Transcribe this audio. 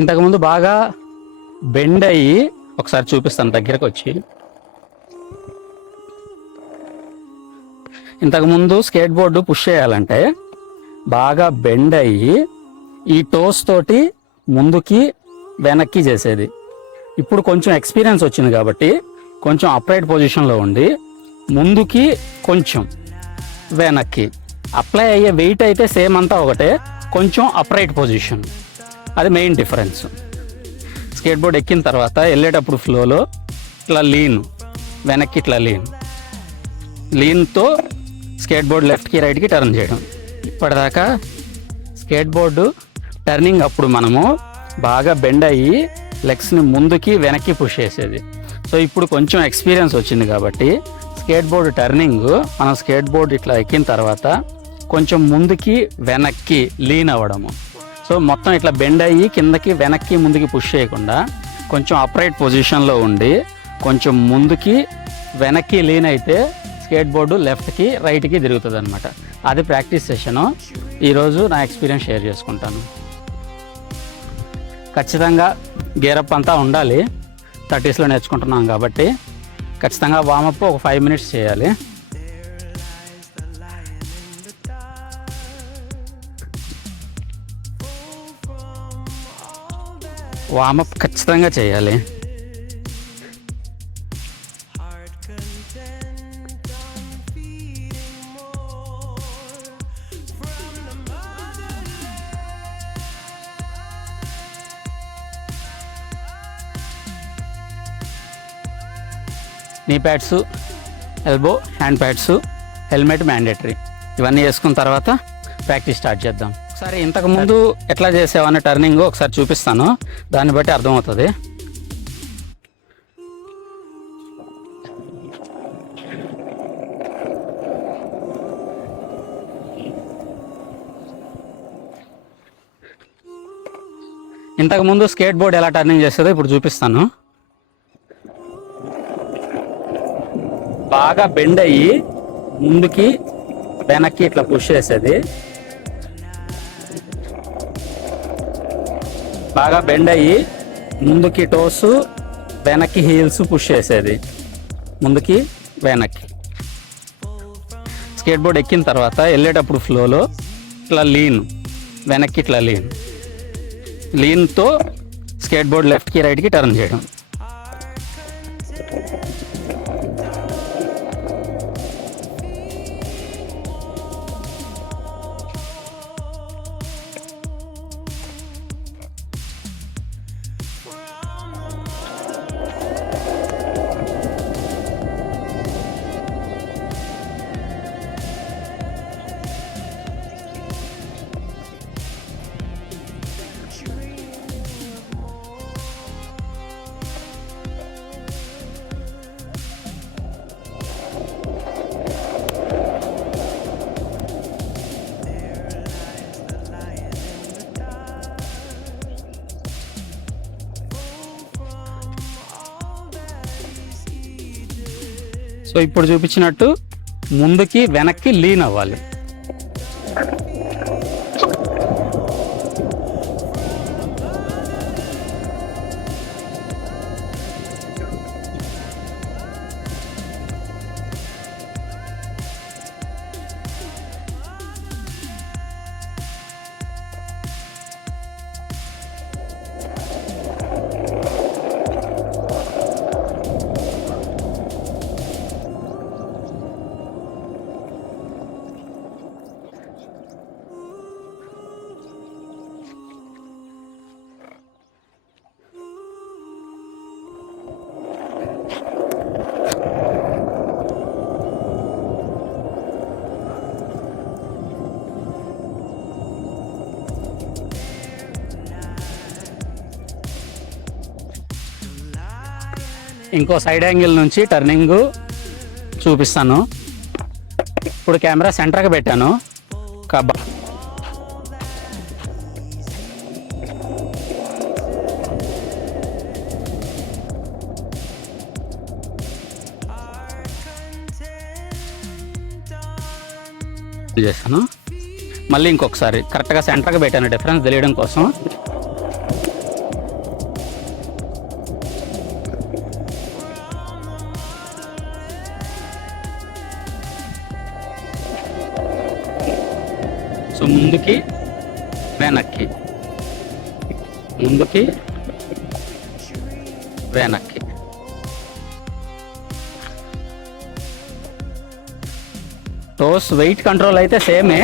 ఇంతకుముందు బాగా బెండ్ అయ్యి, ఒకసారి చూపిస్తాను దగ్గరకు వచ్చి. ఇంతకుముందు స్కేట్ బోర్డు పుష్ చేయాలంటే బాగా బెండ్ అయ్యి ఈ టోస్ తోటి ముందుకి వెనక్కి చేసేది. ఇప్పుడు కొంచెం ఎక్స్పీరియన్స్ వచ్చింది కాబట్టి కొంచెం అప్రైట్ పొజిషన్లో ఉండి ముందుకి కొంచెం వెనక్కి, అప్లై అయ్యే వెయిట్ అయితే సేమ్ అంతా ఒకటే, కొంచెం అప్రైట్ పొజిషన్, అది మెయిన్ డిఫరెన్స్. స్కేట్ బోర్డ్ ఎక్కిన తర్వాత వెళ్ళేటప్పుడు ఫ్లోలో ఇట్లా లీన్, వెనక్కి ఇట్లా లీన్తో స్కేట్ బోర్డ్ లెఫ్ట్కి రైట్కి టర్న్ చేయడం. ఇప్పటిదాకా స్కేట్ బోర్డు టర్నింగ్ అప్పుడు మనము బాగా బెండ్ అయ్యి లెగ్స్ని ముందుకి వెనక్కి పుష్ చేసేది. సో ఇప్పుడు కొంచెం ఎక్స్పీరియన్స్ వచ్చింది కాబట్టి స్కేట్ బోర్డు టర్నింగ్, మనం స్కేట్ బోర్డు ఇట్లా ఎక్కిన తర్వాత కొంచెం ముందుకి వెనక్కి లీన్ అవ్వడము. సో మొత్తం ఇట్లా బెండ్ అయ్యి కిందకి వెనక్కి ముందుకి పుష్ చేయకుండా కొంచెం అప్రైట్ పొజిషన్లో ఉండి కొంచెం ముందుకి వెనక్కి లీన్ అయితే స్కేట్ బోర్డు లెఫ్ట్కి రైట్కి తిరుగుతుంది అనమాట. అది ప్రాక్టీస్ సెషను. ఈరోజు నా ఎక్స్పీరియన్స్ షేర్ చేసుకుంటాను. ఖచ్చితంగా గేరప్ అంతా ఉండాలి, 30sలో నేర్చుకుంటున్నాం కాబట్టి ఖచ్చితంగా వామప్ ఒక 5 minutes చేయాలి. వామప్ ఖచ్చితంగా చేయాలి. Knee pads, elbow, hand pads, helmet mandatory. ఇవన్నీ వేసుకున్న తర్వాత ప్రాక్టీస్ స్టార్ట్ చేద్దాం. ఒకసారి ఇంతకుముందు ఎట్లా చేసేవన్న టర్నింగ్ ఒకసారి చూపిస్తాను, దాన్ని బట్టి అర్థమవుతుంది. ఇంతకుముందు స్కేట్ బోర్డ్ ఎలా టర్నింగ్ చేస్తుందో ఇప్పుడు చూపిస్తాను. బాగా బెండ్ అయ్యి ముందుకి వెనక్కి ఇట్లా పుష్ చేసేది. బాగా బెండ్ అయ్యి ముందుకి టోస్, వెనక్కి హీల్స్ పుష్ చేసేది, ముందుకి వెనక్కి. స్కేట్ బోర్డ్ ఎక్కిన తర్వాత వెళ్ళేటప్పుడు ఫ్లోలో ఇట్లా లీన్, వెనక్కి ఇట్లా లీన్తో స్కేట్ బోర్డ్ లెఫ్ట్కి రైట్కి టర్న్ చేయడం. సో ఇప్పుడు చూపించినట్టు ముందుకి వెనక్కి లీన్ అవ్వాలి. ఇంకో సైడ్ యాంగిల్ నుంచి టర్నింగ్ చూపిస్తాను. ఇప్పుడు కెమెరా సెంటర్కి పెట్టాను. చేస్తాను. మళ్ళీ ఇంకొకసారి కరెక్ట్గా సెంటర్కి పెట్టాను డిఫరెన్స్ తెలియడం కోసం. ముందుకి వెనక్కి, ముందుకి వెనక్కి. టోస్ వెయిట్ కంట్రోల్ అయితే సేమే,